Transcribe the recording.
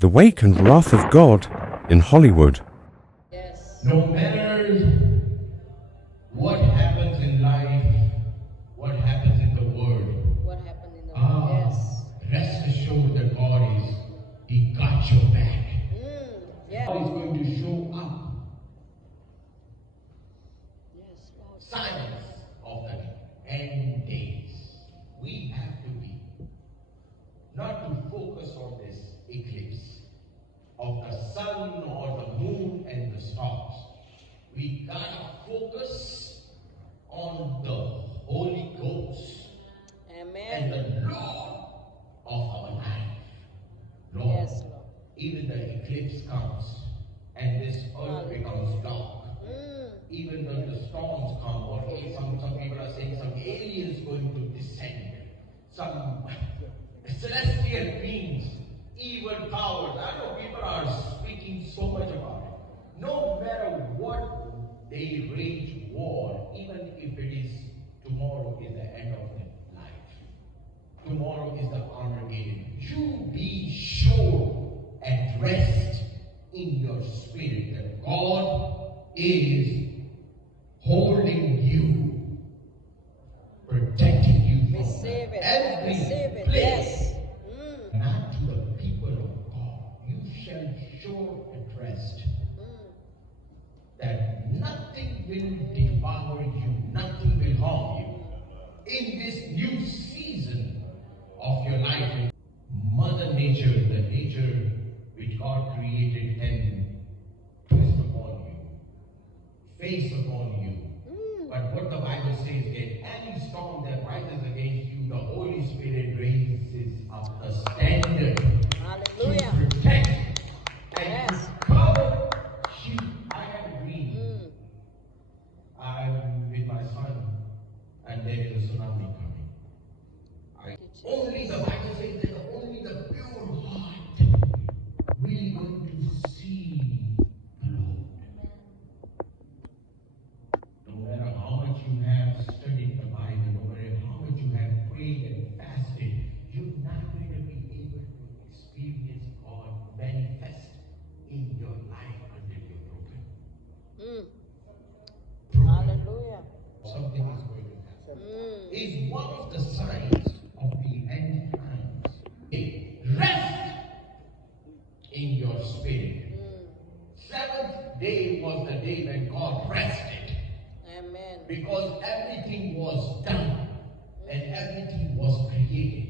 The Wake and Wrath of God in Hollywood. Yes. No matter what happens in life, what happens in the world, What happened in the world? Yes. rest assured that He got your back. Yeah. God is going to show up. Yes, Lord. Signs of the end days. We have to be not to focus on this eclipse of the sun or the moon and the stars. We gotta focus on the Holy Ghost and Amen. the Lord of our life. Lord, Yes, Lord. even the eclipse comes and this earth becomes dark. Even though the storms come, or some people are saying some aliens going to descend, some celestial beings, evil powers. I know people are speaking so much about it. No matter what they rage war, even if it is tomorrow is the end of their life. Tomorrow is the Armageddon. You be sure at rest in your spirit that God is holding you, protecting you from Receive it. every Receive it. plague. Yes. Not to the people of God. You shall sure at rest that nothing will devour you, nothing will harm you. In this new season of your life, Mother Nature, the nature which God created, can twist upon you, face upon you. But what the Bible says that any storm that rises against you, the Holy Spirit raises up the standard Hallelujah. to protect and Yes. to cover you. I had a dream. I'm with my son, and there is a tsunami coming. Only the Bible says that only the pure heart will going to see the Lord. No matter how much you have studied the Bible, no matter how much you have prayed and fasted, you're not going to be able to experience God manifest in your life until you're broken. Hallelujah. Something is going to happen. Is one of the signs of the end times. Rest in your spirit. Seventh day was the day when God rested. Amen. Because everything was done and everything was created.